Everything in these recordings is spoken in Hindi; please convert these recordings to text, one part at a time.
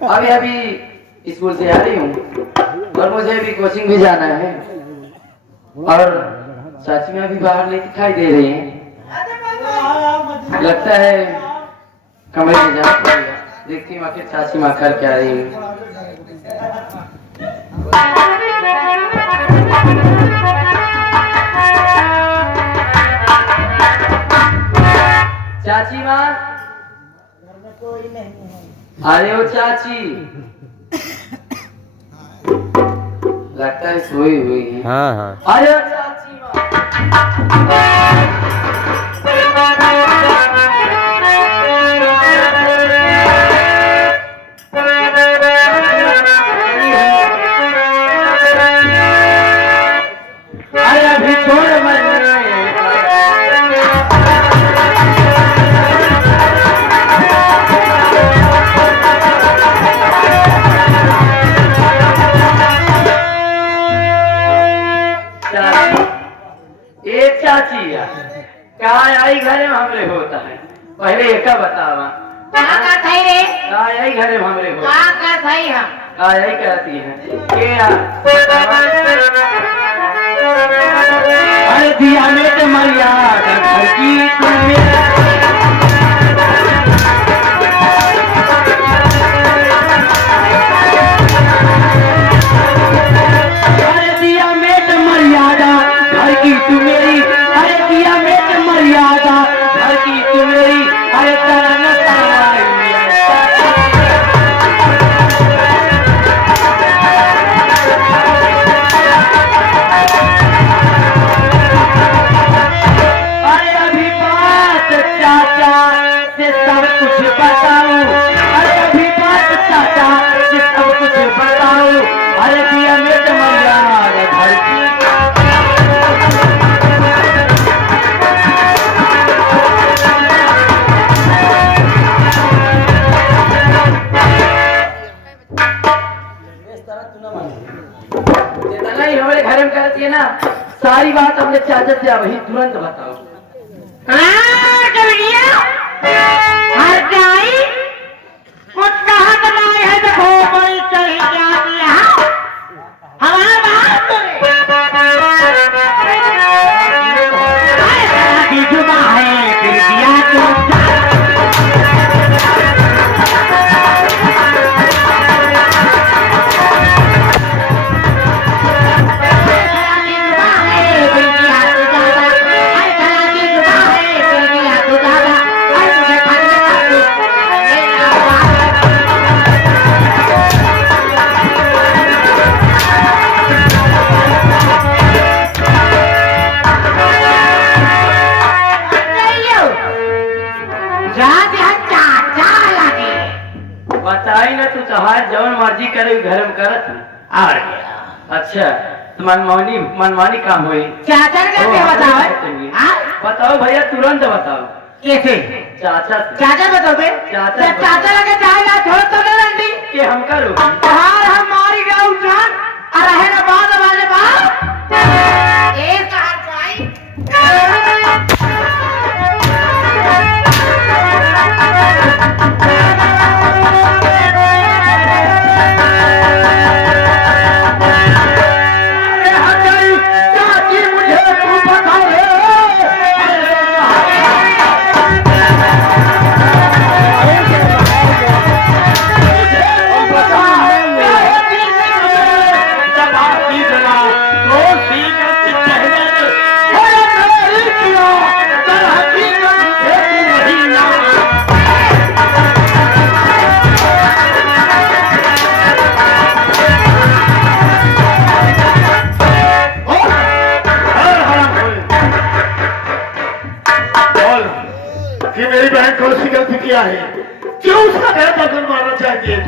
अभी अभी स्कूल से आ रही हूँ और मुझे भी कोचिंग भी जाना है और चाची में भी बाहर नहीं दिखाई दे रही हैं। लगता है कमरे में जाना पड़ेगा। देखती हूँ आखिर चाची माँ कर क्या रही है। चाची माँ, कोई नहीं है। अरे ओ चाची, लगता है सोई हुई है। हाँ हाँ। अरे ओ चाची माँ, अरे अभी छोड़ मत। एक चाची कहा आई घरे में हमरे होता है पहले एक बतावा का थई रे? कहा आई घरे में हमरे होता का थई हम? कहा आई कहती है के अरे दिया में तो मर्यादा घर की तुम्हें हमारे घर में करती है ना सारी बात अपने चाचा से वही तुरंत बताओ। कुछ कहा तो नहीं है। देखो बड़ी चढ़ी जाती है हमारा बात की जुबा है फिर दिया तुम बताई ना तू चाहे जवन मर्जी करे घर में करत आ गया। अच्छा तो मनमानी काम हुई चाचा कैसे बताओ? बताओ भैया तुरंत बताओ कैसे? चाचा चाचा बताओ बे। चाचा चाचा लगे जाएगा छोड़ तो नहीं रंडी कि हम करो बाहर हमारी गाँव जान और रहे ना बाद वाले बात एक हाथ भाई मेरी बहन कौन सी गलती किया है? क्यों उसका घर बदल मारना चाहती है?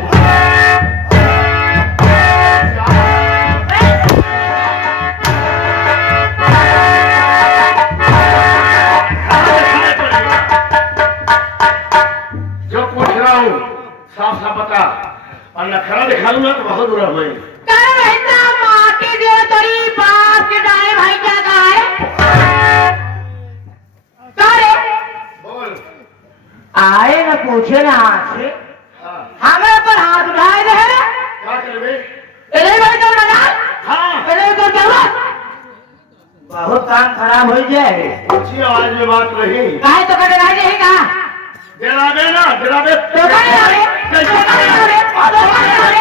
जो पूछ रहा हूँ साफ साफ बता और नखरा दिखा लूंगा तो बहुत बुरा हुई। भाई क्या कहा है? आए न पूछे ना हाथ से हमें पर हाथ उठा बहुत काम खराब हो जाए। ऊंची आवाज में बात रही। काहे तो कटे रह जाए का? जराबे ना जराबे तो कटे रहे, तो कटे रहे, तो कटे रहे।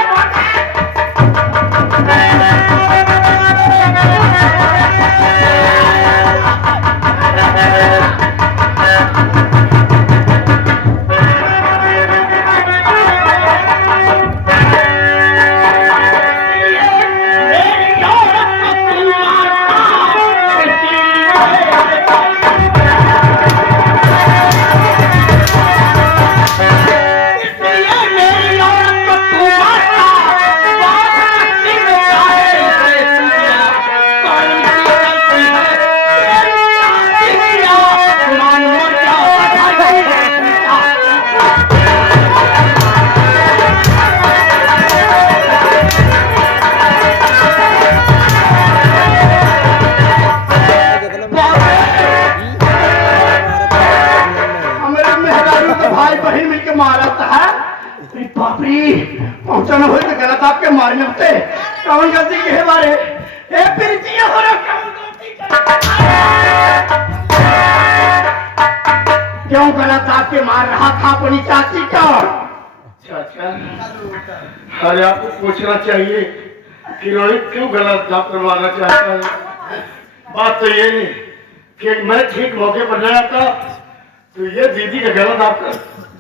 पहुंचाना हो तो गलत आपके मारने होते कौन गलती के है मारे ए प्रीतिया हो रहा कौन गलती क्यों गलत आपके मार रहा था अपनी चाची का? चाचा अरे आपको पूछना चाहिए कि रोहित क्यों गलत आपको मारना चाहता है। बात तो ये नहीं कि मैं ठीक मौके पर नहीं आता तो ये दीदी का गलत आपका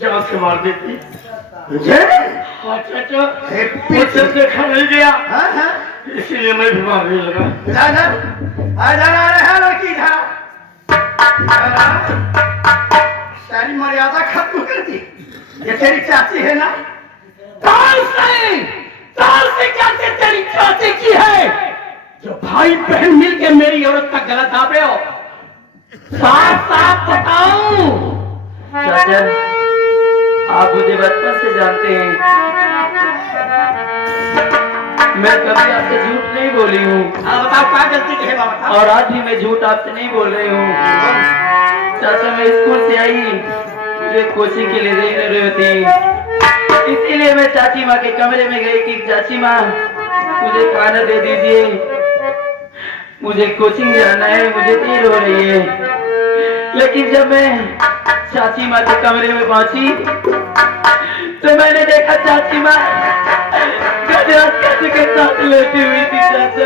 जान से मार देती। मुझे देखा नहीं गया इसीलिए मैं भी मारने लगा। लड़की था सारी मर्यादा खत्म कर दी। ये तेरी चाची है ना? से क्या तेरी चाची की है जो भाई बहन मिलके मेरी औरत का गलत दावे हो? साफ साफ बताऊं। चाचा आप मुझे बचपन से जानते हैं, मैं कभी आपसे झूठ नहीं बोली हूँ। बताओ क्या गलती है बाबा? और आज भी मैं झूठ आपसे नहीं बोल रही हूँ। चाचा मैं स्कूल से आई, मुझे कोचिंग के लिए देख रही थी, इसीलिए मैं चाची माँ के कमरे में गई कि चाची माँ मुझे खाना दे दीजिए, मुझे कोचिंग जाना है, मुझे देर हो रही है। लेकिन जब मैं चाची माँ के कमरे में पहुंची तो मैंने देखा चाची माँ गजराज के साथ लेटी हुई थी। चाचा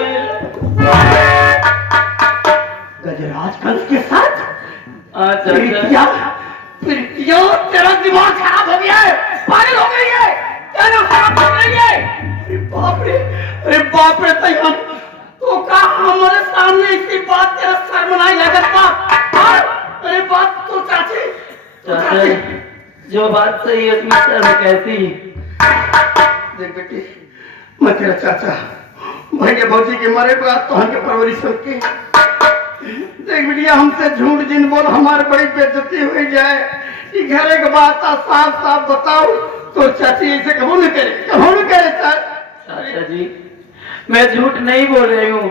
गजराज कंस के साथ? चाचा प्रीतिया तेरा दिमाग खराब हो गया है, पागल हो गई है, तेरा खराब हो गई है। अरे बाप रे तैयार तो का हमारे सामने इसी बात तेरा शर्मनाई लगता। अरे बात तो चाची चाचा जो बात सही है उसमें शर्म कैसी? देख बेटी मैं तेरा चाचा भैया भौजी के मारे बाद तो हमके परवरिश होके देख बेटिया हमसे झूठ जिन बोल हमारे बड़ी बेइज्जती हो जाए कि घरे के बात साफ साफ बताओ तो चाची ऐसे कबूल न करे चाचा जी मैं झूठ नहीं बोल रही हूँ,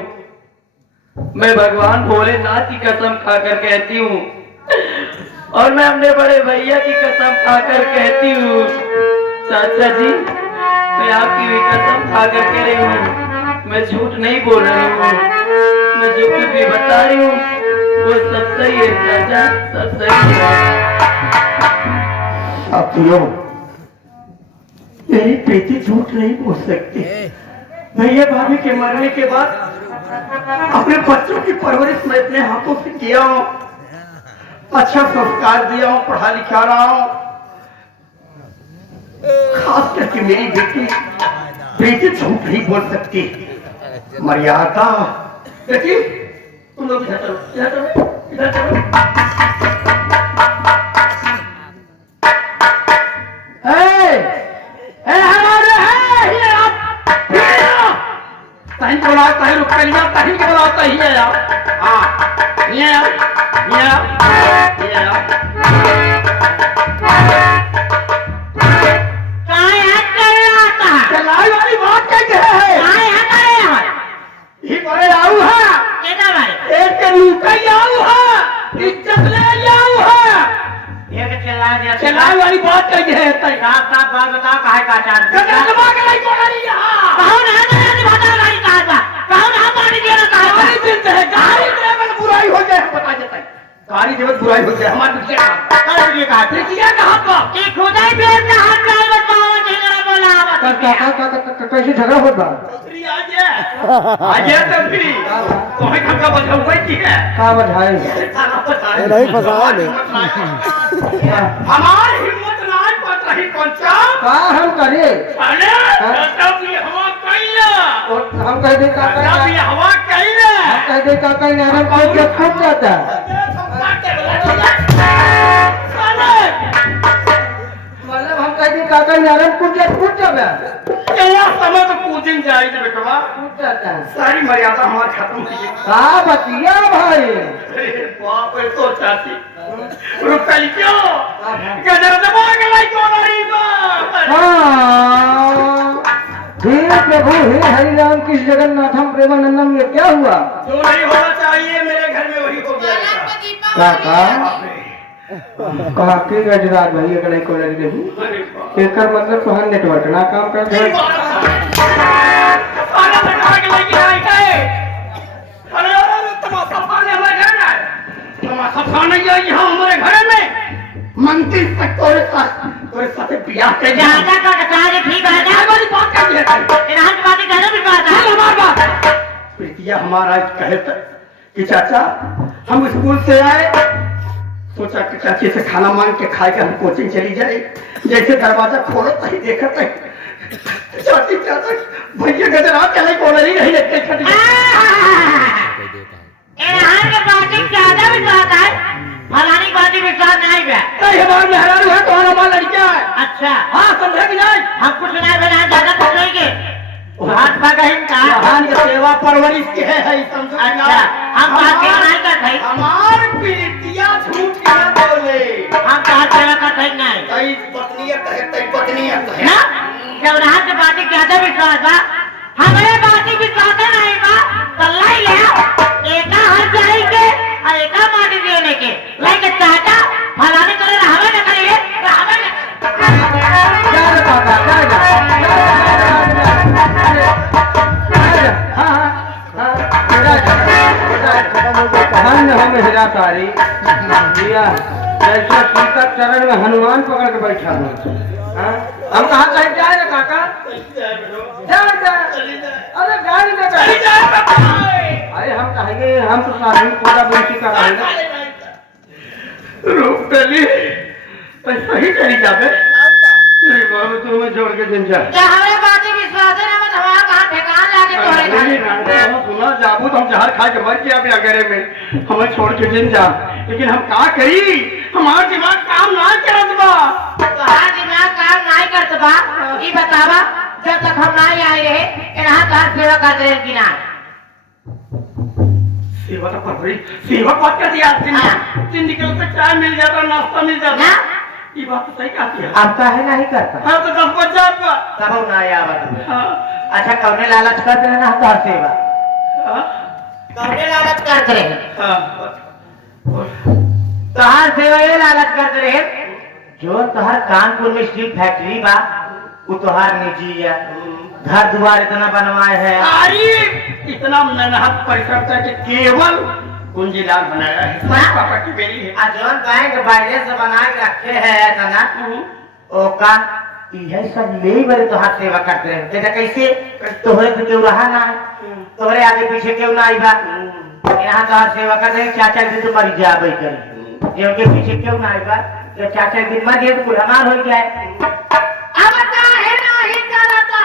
मैं भगवान भोलेनाथ की कसम खाकर कहती हूँ और मैं अपने बड़े भैया की कसम खाकर कहती हूँ। चाचा जी मैं आपकी भी कसम खाकर कह रही हूँ, मैं झूठ नहीं बोल रही हूँ, मैं जो कुछ भी बता रही हूँ वो सब सही है। चाचा सब सही है। साथियों मेरी प्रीति झूठ नहीं बोल सकती। भैया भाभी के मरने के बाद अपने बच्चों की परवरिश मैं अपने हाथों से किया हूँ, अच्छा संस्कार दिया हूँ, पढ़ा लिखा रहा हूँ। खास करके मेरी बेटी प्रीति झूठ नहीं बोल सकती। मर्यादा बेटी तुम लोग इधर चलो, इधर चलो, इधर चलो। कहीं बोला कहीं रुक कर लिया कहीं के बोला कहीं है यार। हाँ ये चलाई वाली बात कैसे है? ये बड़े आऊ है एक के लूटा आऊ है इज्जत ले आऊ है। चलाई वाली बात कैसे है? साफ साफ बात बताओ काहे का चार दिमाग नहीं बोला नहीं यहाँ कौन है? गाड़ी है गाड़ी ड्राइवर बुरा सारी जगत बुराई होती है हमारे बिटिया कहा बिटिया कहाँ का कि खुदा ही पेड़ का हाथ डाल बताओ झगड़ा बोला कैसे झगड़ा होत बा चौधरी आज तो फिर तुम्हें खक्का बचा हुआ ही है का बधाई नहीं फंसा ले हमारी हिम्मत नाच पत रही पंचा का हम करे अरे तब ये हवा कइला हम कह दे का तब ये हवा कइला हम कह दे का नारायण को जब फट जाता मतलब हम कह दे का नारायण को जब फट जावे क्या समय तो पूजिंग जाएगी बेटवा फट जाता सारी मर्यादा हमारी खत्म हो गई का बतिया भाई अरे बाप रे तो चाची रुपल क्यों गजर दबा के लाई कौन रही बाप हाँ हे प्रभु हे हरि राम कृष्ण जगन्नाथम प्रेमानंदम ये क्या हुआ जो नहीं होना चाहिए मेरे घर में वही हो गया काका कहा के गजराज भाई अगर को लग रही एकर मतलब तोहर नेटवर्क ना काम कर दे सारा बना के लेके आई गए अरे तमाशा पाने हमारे घर में तमाशा पाने आई यहाँ हमारे घर में मंदिर तक तोरे साथ बियाह कर राजा का कटारे ठीक है ना वाली बात कर दिया इन्हां की बातें कहना भी बात है हमारी बात प्रीतिया हमारा कहे तक कि चाचा हम स्कूल से आए सोचा कि चाची से खाना मांग के खाए के हम कोचिंग चली जाए जैसे दरवाजा खोलो तही देखा तक चाची चाचा भैया गजर आ चले को नहीं लगते खड़ी इन्हां की बातें ज्यादा भी बात है फलानी बातें विश्वास नहीं है नहीं हमारे मेहरारू है तो हमारा लड़का है अच्छा हाँ समझे कि नहीं हम कुछ नहीं बना ज्यादा कुछ नहीं के हाथ पकड़ का महान की सेवा परवरिश के है समझो कि अच्छा हम बात क्यों नहीं करते हमार प्रीतिया झूठ ना बोले हम बात सेवा करते नहीं तई पत्नियत है तई पत्नियत है ना जब रात की बातें ज्यादा विश्वास बा हमारे बातें विश्वास नहीं बा तो लाई ले एका हर जाएंगे और एका माटी देने के लाइक चाचा फलाने करे हमें न करिए हमें जा रे काका जा धन्य हो मेहरा तारी दिया जैसा सीता चरण में हनुमान पकड़ के बैठा हूँ हम कहाँ कहीं जाए रे काका जा अरे गाड़ी में अरे हम कहेंगे हम तो साधु पूरा बेटी का रहेगा रूप डली सही चली जावे बाबू तुम्हें छोड़ के दिन जा क्या हमारे बातें विश्वास है ना मत हमारा कहाँ ठिकाना लाके तोड़ेगा सुना जाबू तो हम जहर खा के मर गया अभी अगेरे में हमें छोड़ के दिन जा लेकिन हम का करी हमारा दिमाग काम ना करत बा तुम्हारा दिमाग काम नहीं करता बा ये बतावा जब तक हम नहीं आए रहे इन्हां का सेवा करते रहे कि ना सेवा तो कर रही सेवा बात कर दिया दिन निकल तक चाय मिल जाता नाश्ता मिल जाता ना ये बात तो सही कहती है अब काहे नहीं करता हाँ तो 10 बज जाता तब हम ना आवा हाँ अच्छा कौने लालच कर रहे ना तोहर सेवा हाँ कौने लालच करते रहे हाँ तोहर सेवा ये लालच करते रहे जो तोहर कानपुर में स्टील फैक्ट्री बा वो तोहर निजी है घर द्वार इतना बनवाए है अरे इतना मेहनत परिश्रम करके केवल कुंजीलाल बनाया है पापा की बेरी है अजवन बैंक बैलेंस से बना के रखे है तना ओका यह सब ले बरे तोहर सेवा करते रहे तेरा कैसे तोहरे तो क्यों रहा ना तोहरे आगे पीछे क्यों ना आईबा यहाँ तोहर सेवा करते रहे चाचा दिन तो मर जाबे करी ये उनके पीछे क्यों ना आईबा जब चाचा दिन मर गए तो बुढ़ामार हो जाए अब काहे नहीं करता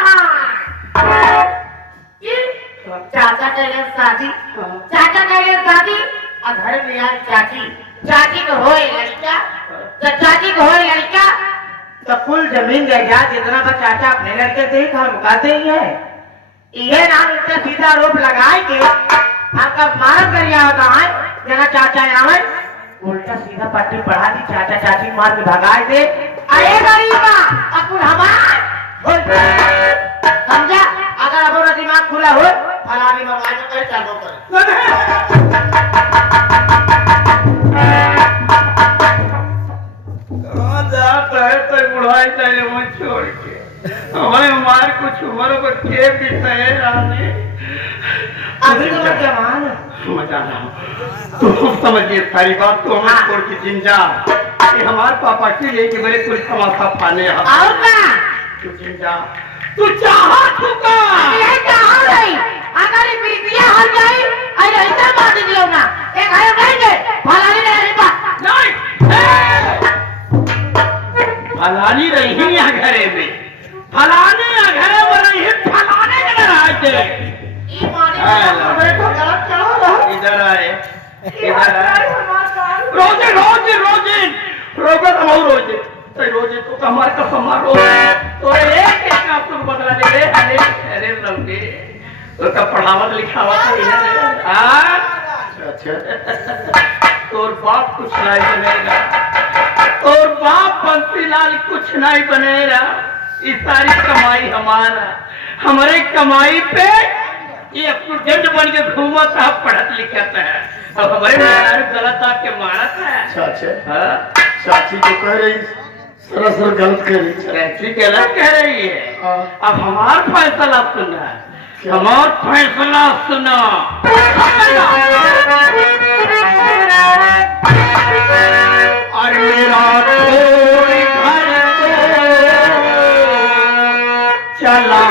चाचा कहे शादी चाचा कहे शादी और घर में यार चाची चाची को होए लड़का तो चाची को होए लड़का तो कुल जमीन जायदाद जितना बा चाचा अपने लड़के से ही मुकाते ही है ये नाम उनका सीधा आरोप लगाए के आपका मार कर यहाँ होता है जना चाचा आवे उल्टा सीधा पट्टी पढ़ा दी चाचा चाची मार के भगाए दे अरे गरीबा अकुल हमार समझा अगर अब दिमाग खुला हो फलानी मंगवाई तो कहीं चालू करे कहाँ जाता है तो बुढ़ाई चाहिए मुझ छोड़ के हमें हमारे कुछ उम्र को के भी तय रहने अभी तो मैं जवान हूँ। समझ आ रहा हूँ। तुम समझिए सारी बात, तो हमें छोड़ के जिन जा कि हमारे पापा के लिए कि मेरे कुछ तमाशा पाने और का तू जिन जा, तू चाहा ठुका ये चाह रही अगर ये प्रीतिया हर जाई अरे ऐसा मार दियो ना एक है रहेंगे फलानी नहीं बा नहीं, फलानी रही यहाँ घरे में, फलाने घरे में रही, फलाने के न रहते। ई मारी देखो गलत क्या हो रहा इधर आए, इधर आए। रोजे रोजे रोजे रोजे हम रोजे रोजे तो हमारे का समारोह तो एक आप लोग बदला ले ले। अरे अरे लौटे तो का पढ़ावत लिखावत है। अच्छा तोर बाप कुछ नहीं बनेगा, तोर बाप बंसीलाल कुछ नहीं बनेगा। ये सारी कमाई हमारा, हमारे कमाई पे ये स्टूडेंट बन के घूमत है, पढ़त लिखत है। अब हमारे गलत आके मारत है। अच्छा चाची तो कह रही सरासर गलत कह रही, चाची गलत कह रही है। अब हमार फैसला सुना, हमार फैसला सुना। और मेरा कोई घर तो चला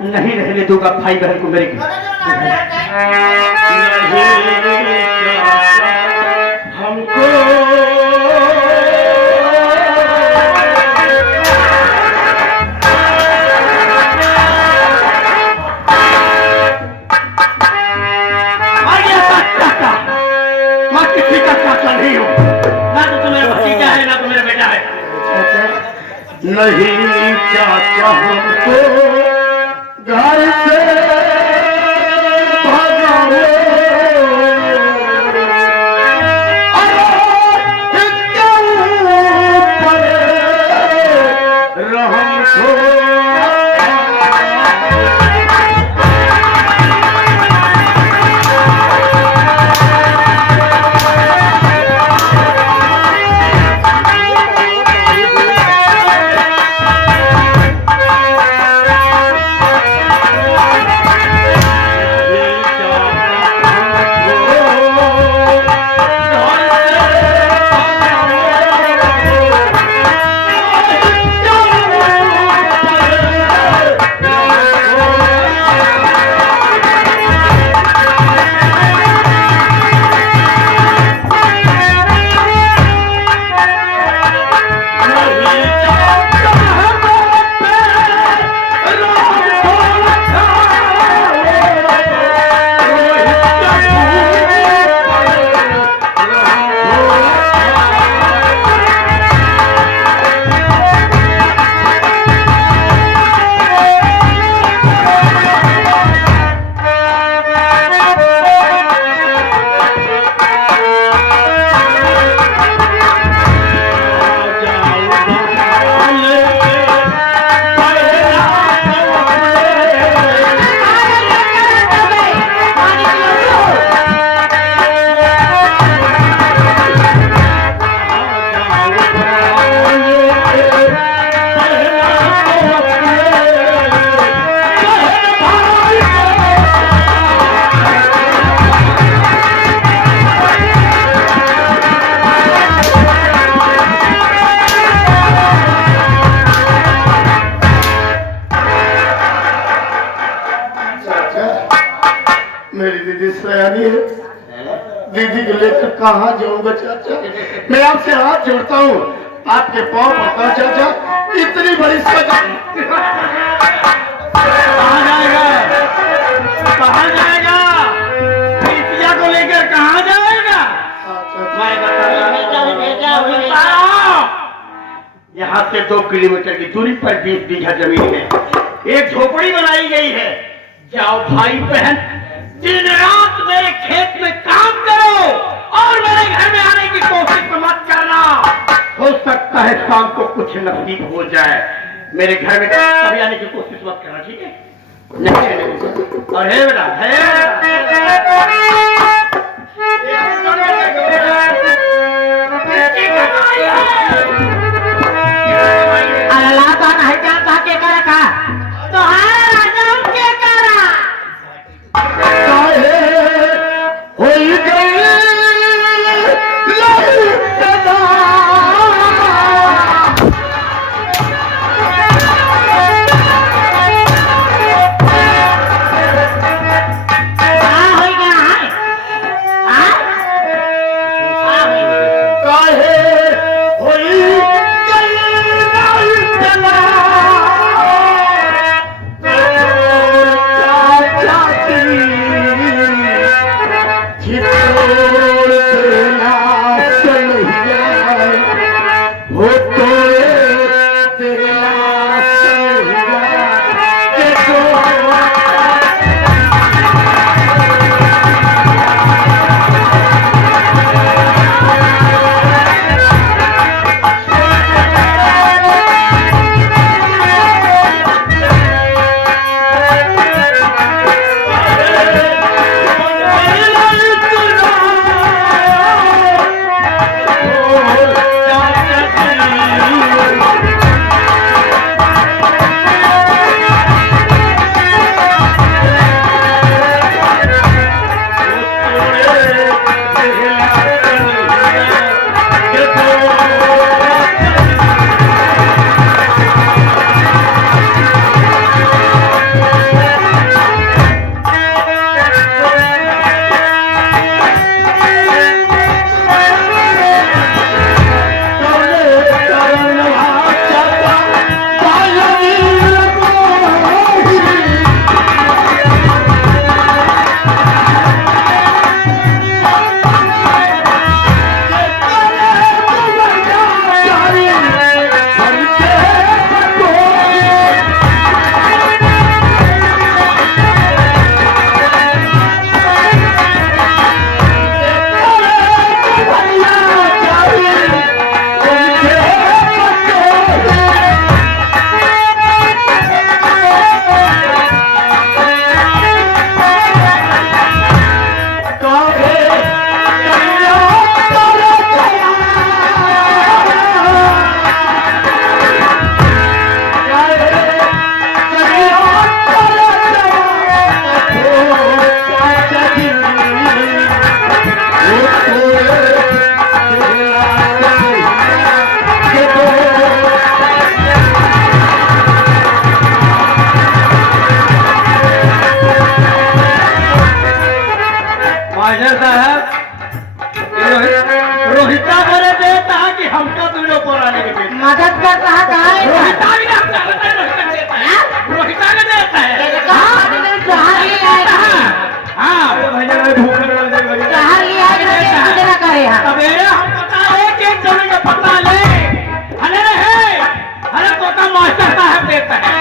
नहीं रहने दूंगा भाई बहन को मेरे हमको मैं किसी का चाचा नहीं हूँ, ना तो तुम्हारा भतीजा है ना तो मेरा बेटा है। नहीं चाचा हमको घर से भगाओ, रहम को मेरी दीदी सयानी है, दीदी को लेकर कहाँ जाऊंगा चाचा? मैं आपसे हाथ जोड़ता हूँ, आपके पाँव पड़ता हूँ चाचा। इतनी बड़ी सजा कहाँ जाएगा? कहाँ जाएगा? बिटिया को लेकर कहाँ जाएगा? मैं बता यहाँ से 2 किलोमीटर की दूरी पर 20 बीघा जमीन है, एक झोपड़ी बनाई गई है। जाओ भाई बहन, दिन रात मेरे खेत में काम करो और मेरे घर में आने की कोशिश मत करना। हो सकता है शाम को कुछ नसीब हो जाए। मेरे घर में कभी आने की कोशिश मत करना, ठीक है? नहीं और है बेटा, अल्लाह तो नहीं जानता के करा का तुम्हारा राजा के करा मदद कर रहा है रोहिता भी देता है रोहिता ने देता है कहां लिया है हां भैया मैं भूख लग गई कहां लिया है कितना करे हां सवेरे हम पता है कि चलो ये पता ले अरे तो का मास्टर साहब देता है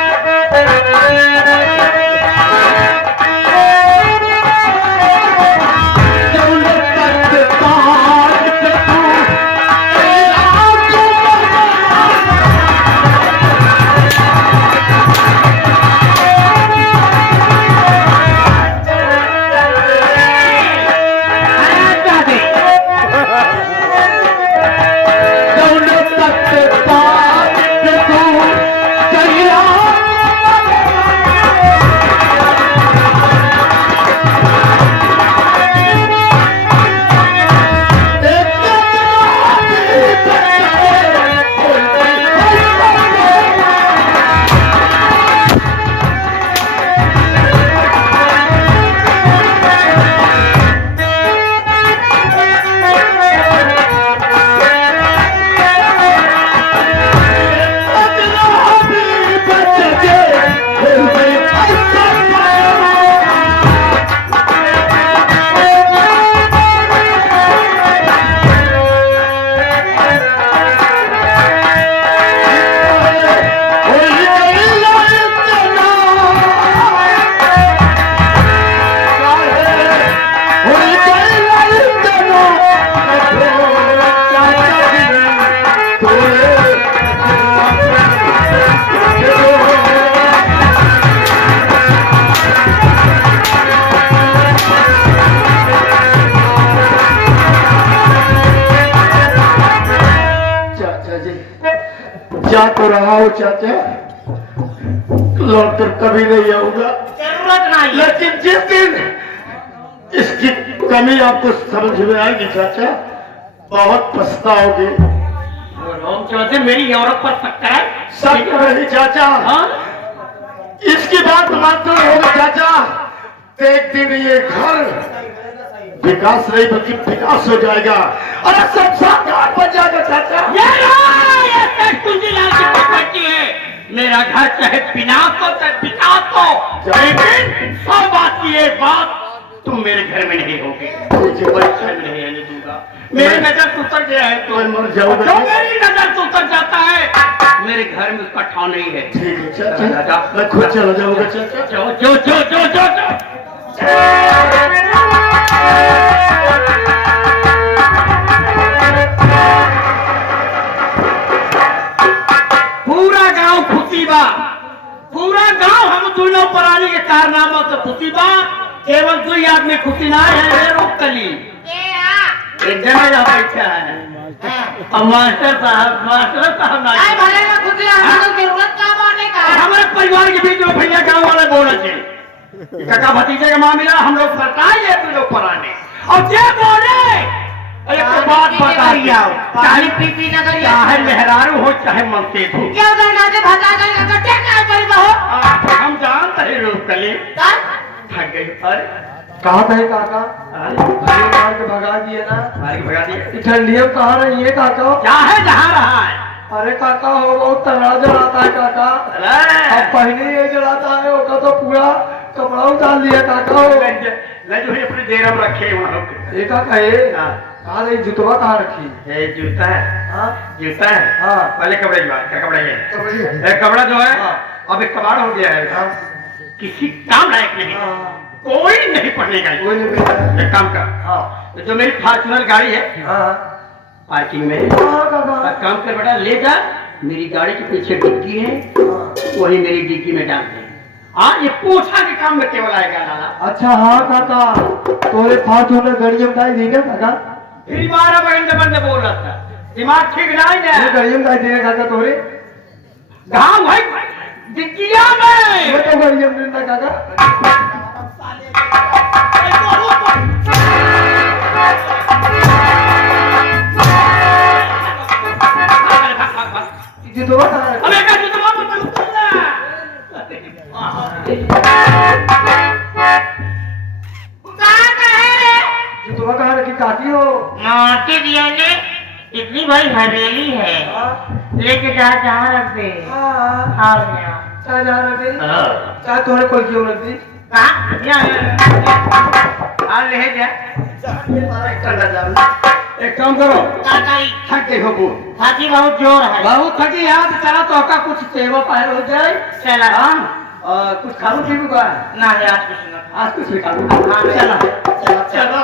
जा तो रहा हूँ चाचा, लौट कर कभी नहीं आऊंगा, जरूरत नहीं है। लेकिन जिस दिन इसकी कमी आपको समझ में आएगी चाचा, बहुत पछताओगे। चौधरी मेरी औरत पर पक्का है? सच नहीं चाचा, हाँ? इसकी बात मानते होगा चाचा, एक दिन ये घर विकास नहीं बल्कि विकास हो जाएगा और शमशान घाट बन जाएगा चाचा। ये कुंजीलाल की प्रॉपर्टी है। मेरा घर चाहे विनाश हो चाहे विकास हो, लेकिन 100 बात की एक बात, तुम मेरे घर में नहीं होगे, मुझे कोई घर में नहीं रहने दूंगा। मेरी नजर से उतर गया है तो मैं मर जाऊंगा। जो मेरी नजर से उतर जाता है, मेरे घर में उसका ठाव नहीं है। ठीक है चाचा, मैं खुद चला जाऊंगा चाचा। जो जो जो जो जो जो पूरा गांव खुशी बा, पूरा गांव हम दोनों प्राणी के कारनामा से खुशी बा। केवल 2 आदमी खुशी ना है, रोकली एक जना यहाँ बैठा है। अब मास्टर साहब ना आई भले में खुद ही हमको जरूरत का बाने का। हमारे परिवार के बीच में भैया गांव वाले बोल रहे थे काका भतीजे का मामला, हम लोग सरकार है तू लोग पुराने और जे बोले एक बात बता दिया, पानी पी ना करिए। चाहे मेहरारू हो चाहे मनसेब हो, क्या उधर जाके भगा कर गट्टे का परी बहो। हम जानते हैं रोकली थक गई। अरे कहा था ये काका, मार के भगा दिए ना, मार के भगा दिए। ठंडी में कहा रही है काका? क्या है जहाँ रहा है? अरे काका वो बहुत तगड़ा जलाता है काका, अरे अब पहले ये जलाता है, वो तो पूरा कपड़ा उतार लिया काका। वो ले जो अपनी देर में रखे वहाँ पे। ये काका है कहा रही, जुतवा कहाँ रखी? ये जूता है, हाँ जूता है। हाँ पहले कपड़े की बात, क्या कपड़े है? कपड़े है। एक कपड़ा जो है हाँ। अब एक कबाड़ हो गया है, हाँ, किसी काम लायक नहीं, हाँ, कोई नहीं पढ़ेगा। कोई नहीं बेटा। एक काम कर, हाँ जो मेरी फॉर्च्यूनर गाड़ी है हाँ पार्किंग में, हाँ काका, अब काम कर बेटा, ले जा, मेरी गाड़ी के पीछे डिग्गी है, हाँ। वही मेरी डिग्गी में डाल दे। हाँ, ये पोछा के काम में केवल आएगा लाला। अच्छा हाँ काका, तोरे फॉर्च्यूनर गाड़ी में गाई दी ना काका? फिर 12 बंदे बंदे बोल रहा था, दिमाग ठीक नहीं ये है। गाड़ी में गाई दी काका तोरे? घाम भाई डिग्गिया में वो तो गाड़ी में ना काका। जुतवा कहाँ रखी? अबे का जुतवा मत उतारना। जुतवा कहाँ रखी काकी हो? माटी दिया ने इतनी बड़ी हवेली है, लेके जा जहाँ रख दे। हाँ हाँ भैया। चाहे जहाँ रखी, चाहे तोरे कोई क्यों रख दी। कहाँ? ले जा, एक काम करो, काकाई थक गई हो वो, हाथी बहुत जोर है। बहुत थकी याद चला तो का कुछ सेवा पार हो जाए। चला कुछ खाऊ पीऊ का? ना आज कुछ ना। आज कुछ भी खाऊ। हाँ, चला चलो।